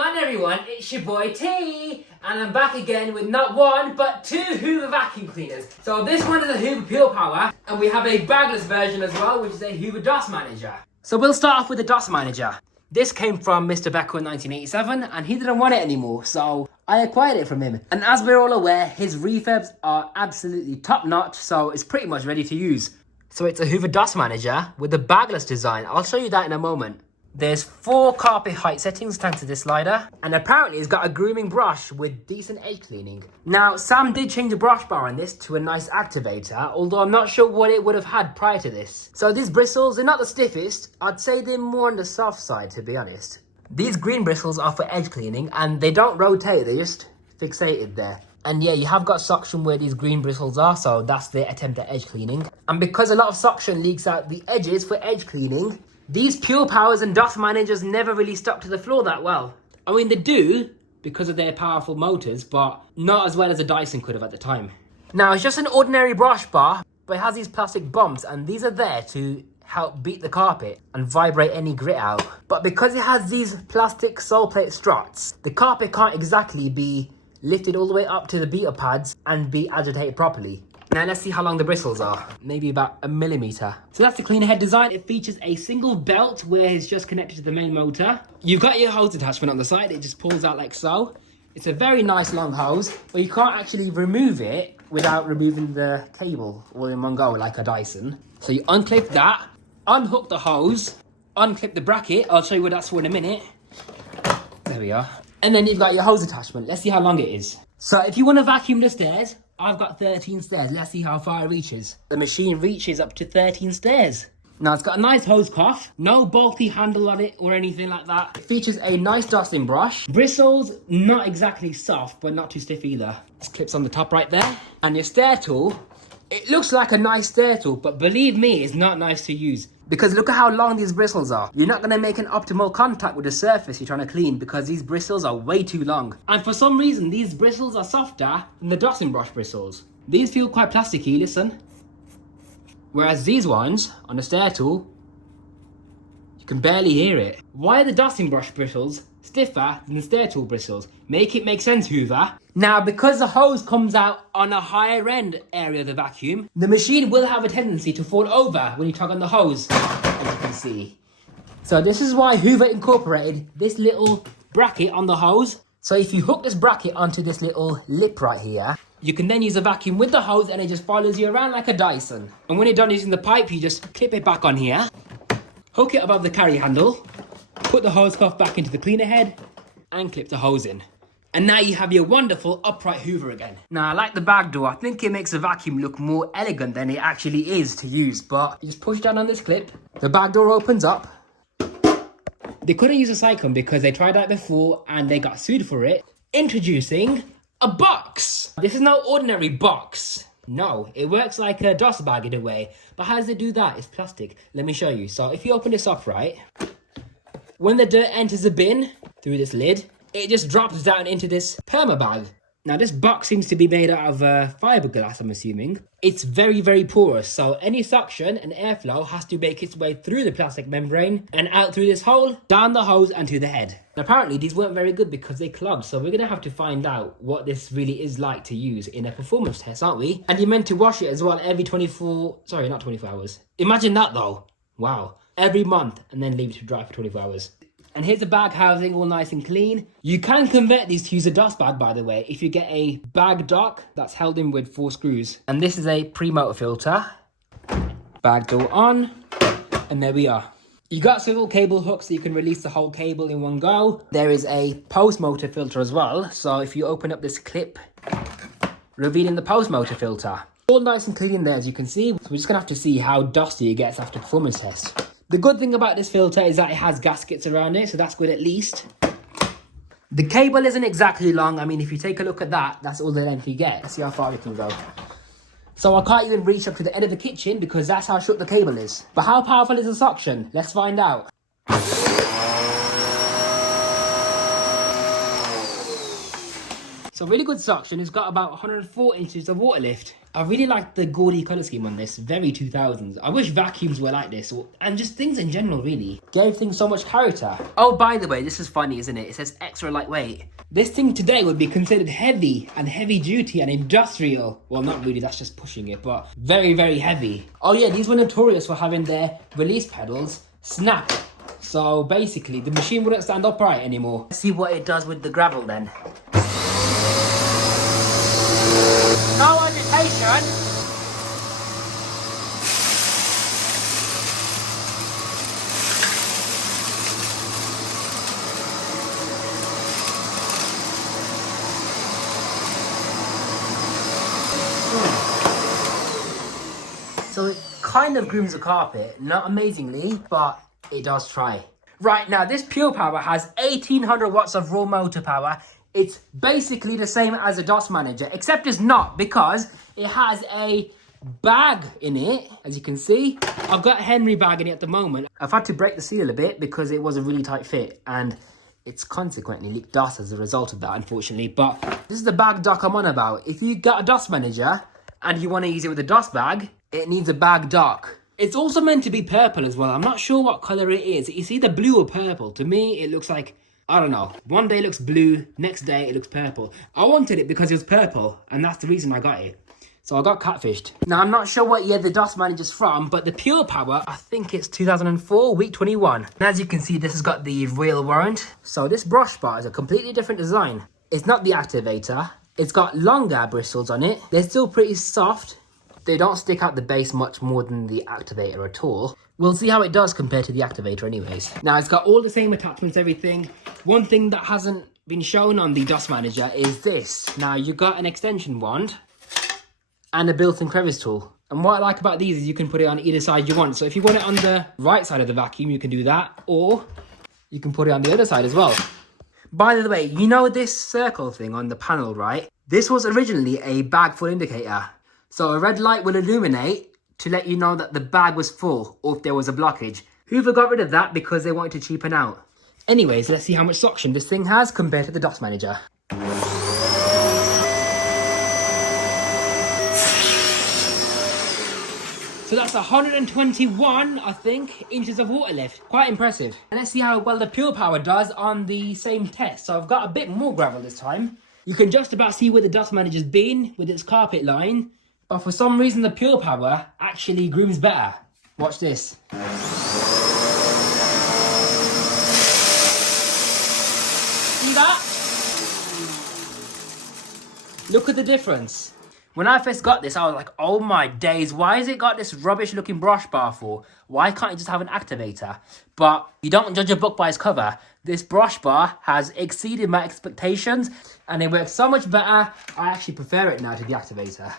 on everyone, it's your boy T, and I'm back again with not one, but two Hoover vacuum cleaners. So this one is a Hoover Purepower, and we have a bagless version as well, which is a Hoover Dust Manager. So we'll start off with the Dust Manager. This came from Mr. Becker in 1987, and he didn't want it anymore, so I acquired it from him. And as we're all aware, his refurbs are absolutely top notch, so it's pretty much ready to use. So it's a Hoover Dust Manager with a bagless design. I'll show you that in a moment. There's 4 carpet height settings thanks to this slider, and apparently it's got a grooming brush with decent edge cleaning. Now, Sam did change the brush bar on this to a nice activator, although I'm not sure what it would have had prior to this. So these bristles, they're not the stiffest. I'd say they're more on the soft side, to be honest. These green bristles are for edge cleaning, and they don't rotate, they're just fixated there. And yeah, you have got suction where these green bristles are, so that's the attempt at edge cleaning. And because a lot of suction leaks out the edges for edge cleaning, these Purepowers and Dust Managers never really stuck to the floor that well. I mean, they do because of their powerful motors, but not as well as a Dyson could have at the time. Now, it's just an ordinary brush bar, but it has these plastic bumps, and these are there to help beat the carpet and vibrate any grit out. But because it has these plastic sole plate struts, the carpet can't exactly be lifted all the way up to the beater pads and be agitated properly. Now let's see how long the bristles are. Maybe about 1 millimeter. So that's the cleaner head design. It features a single belt where it's just connected to the main motor. You've got your hose attachment on the side. It just pulls out like so. It's a very nice long hose, but you can't actually remove it without removing the cable all in one go like a Dyson. So you unclip that, unhook the hose, unclip the bracket. I'll show you what that's for in a minute. There we are. And then you've got your hose attachment. Let's see how long it is. So if you want to vacuum the stairs, I've got 13 stairs. Let's see how far it reaches. The machine reaches up to 13 stairs. Now it's got a nice hose cuff, no bulky handle on it or anything like that. It features a nice dusting brush. Bristles, not exactly soft, but not too stiff either. This clips on the top right there. And your stair tool, it looks like a nice stair tool, but believe me, it's not nice to use. Because look at how long these bristles are. You're not going to make an optimal contact with the surface you're trying to clean because these bristles are way too long. And for some reason, these bristles are softer than the dusting brush bristles. These feel quite plasticky, listen. Whereas these ones, on the stair tool, you can barely hear it. Why are the dusting brush bristles stiffer than the stair tool bristles? Make it make sense, Hoover. Now, because the hose comes out on a higher end area of the vacuum, the machine will have a tendency to fall over when you tug on the hose, as you can see. So this is why Hoover incorporated this little bracket on the hose. So if you hook this bracket onto this little lip right here, you can then use a vacuum with the hose and it just follows you around like a Dyson. And when you're done using the pipe, you just clip it back on here, hook it above the carry handle, put the hose cuff back into the cleaner head, and clip the hose in. And now you have your wonderful upright Hoover again. Now, I like the bag door. I think it makes the vacuum look more elegant than it actually is to use. But you just push down on this clip, the bag door opens up. They couldn't use a cyclone because they tried that before and they got sued for it. Introducing a box. This is no ordinary box. No, it works like a dust bag in a way. But how does it do that? It's plastic. Let me show you. So if you open this up, right, when the dirt enters the bin through this lid, it just drops down into this perma bag. Now this box seems to be made out of fiberglass, I'm assuming. It's very, very porous, so any suction and airflow has to make its way through the plastic membrane and out through this hole, down the hose and to the head. And apparently these weren't very good because they clogged, so we're gonna have to find out what this really is like to use in a performance test, aren't we? And you're meant to wash it as well every 24 hours. Imagine that though. Wow. Every month and then leave it to dry for 24 hours. And here's the bag housing, all nice and clean. You can convert these to use a dust bag, by the way, if you get a bag dock that's held in with 4 screws. And this is a pre-motor filter. Bag door on, and there we are. You got swivel cable hooks so you can release the whole cable in one go. There is a post-motor filter as well. So if you open up this clip, revealing the post-motor filter. All nice and clean in there, as you can see. So we're just gonna have to see how dusty it gets after performance test. The good thing about this filter is that it has gaskets around it, so that's good at least. The cable isn't exactly long. I mean, if you take a look at that, that's all the length you get. Let's see how far we can go. So I can't even reach up to the end of the kitchen because that's how short the cable is. But how powerful is the suction? Let's find out. So really good suction. It's got about 104 inches of water lift. I really like the gaudy colour scheme on this. Very 2000s. I wish vacuums were like this. And just things in general, really. Gave things so much character. Oh, by the way, this is funny, isn't it? It says extra lightweight. This thing today would be considered heavy and heavy duty and industrial. Well, not really, that's just pushing it, but very, very heavy. Oh yeah, these were notorious for having their release pedals snap. So basically, the machine wouldn't stand upright anymore. Let's see what it does with the gravel then. No agitation. So it kind of grooms the carpet, not amazingly, but it does try. Right, now this Purepower has 1800 watts of raw motor power. It's basically the same as a Dust Manager, except it's not, because it has a bag in it, as you can see. I've got a Henry bag in it at the moment. I've had to break the seal a bit because it was a really tight fit, and it's consequently leaked dust as a result of that, unfortunately. But this is the bag dock I'm on about. If you got a Dust Manager and you want to use it with a dust bag, it needs a bag dock. It's also meant to be purple as well. I'm not sure what colour it is. It's either blue or purple. To me, it looks like, I don't know. One day it looks blue, next day it looks purple. I wanted it because it was purple, and that's the reason I got it. So I got catfished. Now, I'm not sure what year the Dust Manager's from, but the Purepower, I think it's 2004, week 21. And as you can see, this has got the real warrant. So this brush bar is a completely different design. It's not the activator. It's got longer bristles on it. They're still pretty soft. They don't stick out the base much more than the activator at all. We'll see how it does compared to the activator anyways. Now, it's got all the same attachments, everything. One thing that hasn't been shown on the Dust Manager is this. Now, you got an extension wand and a built-in crevice tool. And what I like about these is you can put it on either side you want. So if you want it on the right side of the vacuum, you can do that. Or you can put it on the other side as well. By the way, you know this circle thing on the panel, right? This was originally a bag full indicator. So a red light will illuminate to let you know that the bag was full or if there was a blockage. Hoover got rid of that because they wanted to cheapen out. Anyways, let's see how much suction this thing has compared to the Dust Manager. So that's 121, I think, inches of water lift. Quite impressive. And let's see how well the Purepower does on the same test. So I've got a bit more gravel this time. You can just about see where the Dust Manager's been with its carpet line. But for some reason, the Purepower actually grooms better. Watch this. See that? Look at the difference. When I first got this, I was like, oh my days, why has it got this rubbish looking brush bar for? Why can't it just have an activator? But you don't judge a book by its cover. This brush bar has exceeded my expectations and it works so much better. I actually prefer it now to the activator.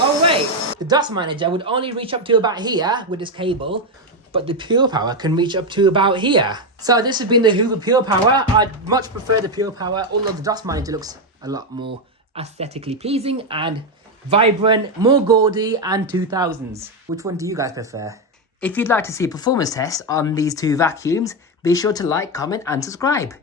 Oh wait, the Dust Manager would only reach up to about here with this cable, but the Purepower can reach up to about here. So this has been the Hoover Purepower. I'd much prefer the Purepower, although the Dust Manager looks a lot more aesthetically pleasing and vibrant, more gaudy and 2000s. Which one do you guys prefer? If you'd like to see a performance test on these two vacuums, be sure to like, comment and subscribe.